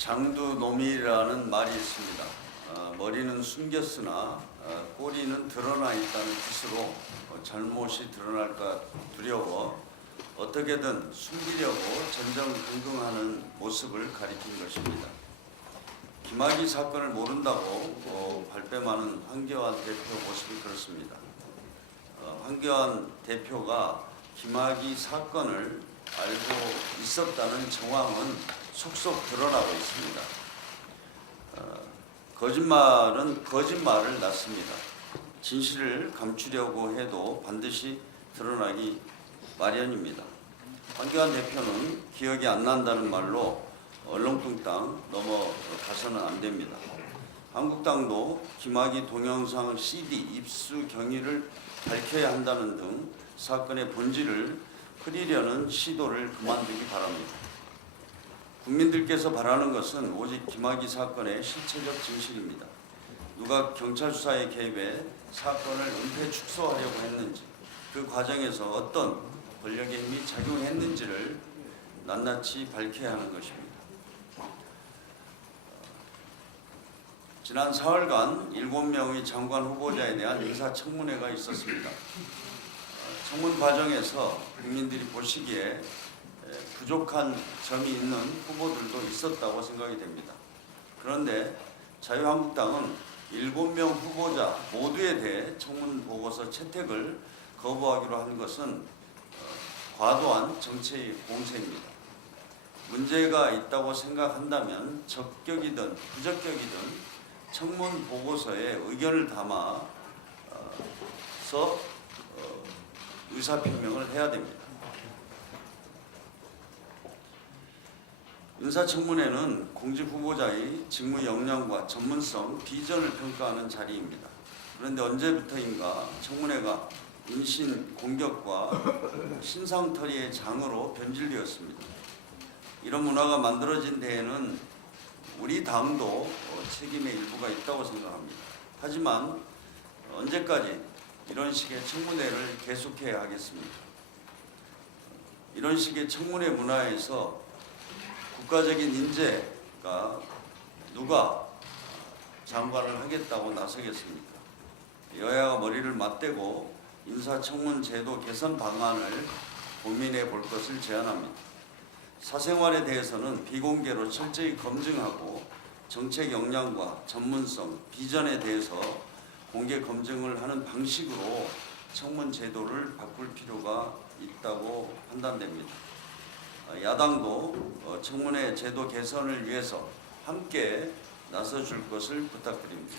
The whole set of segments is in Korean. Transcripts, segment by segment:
장두노밀이라는 말이 있습니다. 머리는 숨겼으나 꼬리는 드러나 있다는 뜻으로 잘못이 드러날까 두려워 어떻게든 숨기려고 전전긍긍하는 모습을 가리킨 것입니다. 김학의 사건을 모른다고 발뺌하는 황교안 대표 모습이 그렇습니다. 황교안 대표가 김학의 사건을 알고 있었다는 정황은 속속 드러나고 있습니다. 거짓말은 거짓말을 낳습니다. 진실을 감추려고 해도 반드시 드러나기 마련입니다. 황교안 대표는 기억이 안 난다는 말로 얼렁뚱땅 넘어가서는 안 됩니다. 한국당도 김학의 동영상 CD 입수 경위를 밝혀야 한다는 등 사건의 본질을 흐리려는 시도를 그만두기 바랍니다. 국민들께서 바라는 것은 오직 김학의 사건의 실체적 진실입니다. 누가 경찰 수사에 개입해 사건을 은폐 축소하려고 했는지, 그 과정에서 어떤 권력의 힘이 작용했는지를 낱낱이 밝혀야 하는 것입니다. 지난 4월간 7명의 장관 후보자에 대한 인사청문회가 있었습니다. 청문 과정에서 국민들이 보시기에 부족한 점이 있는 후보들도 있었다고 생각이 됩니다. 그런데 자유한국당은 7명 후보자 모두에 대해 청문 보고서 채택을 거부하기로 한 것은 과도한 정치의 공세입니다. 문제가 있다고 생각한다면 적격이든 부적격이든 청문 보고서에 의견을 담아서 의사표명을 해야 됩니다. 인사청문회는 공직 후보자의 직무 역량과 전문성, 비전을 평가하는 자리입니다. 그런데 언제부터인가 청문회가 인신 공격과 신상털이의 장으로 변질되었습니다. 이런 문화가 만들어진 데에는 우리 당도 책임의 일부가 있다고 생각합니다. 하지만 언제까지 이런 식의 청문회를 계속해야 하겠습니까? 이런 식의 청문회 문화에서 국가적인 인재가 누가 장관을 하겠다고 나서겠습니까? 여야가 머리를 맞대고 인사청문 제도 개선 방안을 고민해 볼 것을 제안합니다. 사생활에 대해서는 비공개로 철저히 검증하고 정책 역량과 전문성, 비전에 대해서 공개 검증을 하는 방식으로 청문 제도를 바꿀 필요가 있다고 판단됩니다. 야당도 청문회 제도 개선을 위해서 함께 나서줄 것을 부탁드립니다.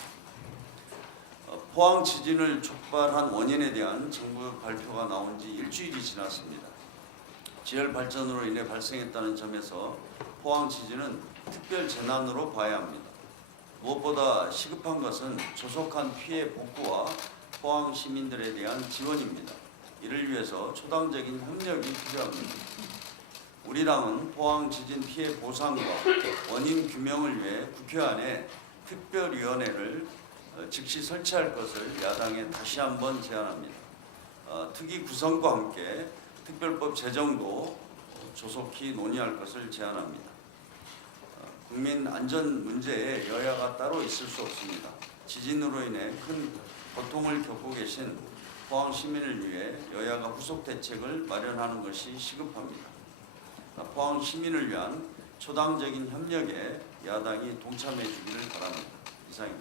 포항 지진을 촉발한 원인에 대한 정부 발표가 나온 지 일주일이 지났습니다. 지열 발전으로 인해 발생했다는 점에서 포항 지진은 특별 재난으로 봐야 합니다. 무엇보다 시급한 것은 조속한 피해 복구와 포항 시민들에 대한 지원입니다. 이를 위해서 초당적인 협력이 필요합니다. 우리 당은 포항 지진 피해 보상과 원인 규명을 위해 국회 안에 특별위원회를 즉시 설치할 것을 야당에 다시 한번 제안합니다. 특위 구성과 함께 특별법 제정도 조속히 논의할 것을 제안합니다. 국민 안전 문제에 여야가 따로 있을 수 없습니다. 지진으로 인해 큰 고통을 겪고 계신 포항 시민을 위해 여야가 후속 대책을 마련하는 것이 시급합니다. 포항 시민을 위한 초당적인 협력에 야당이 동참해 주기를 바랍니다. 이상입니다.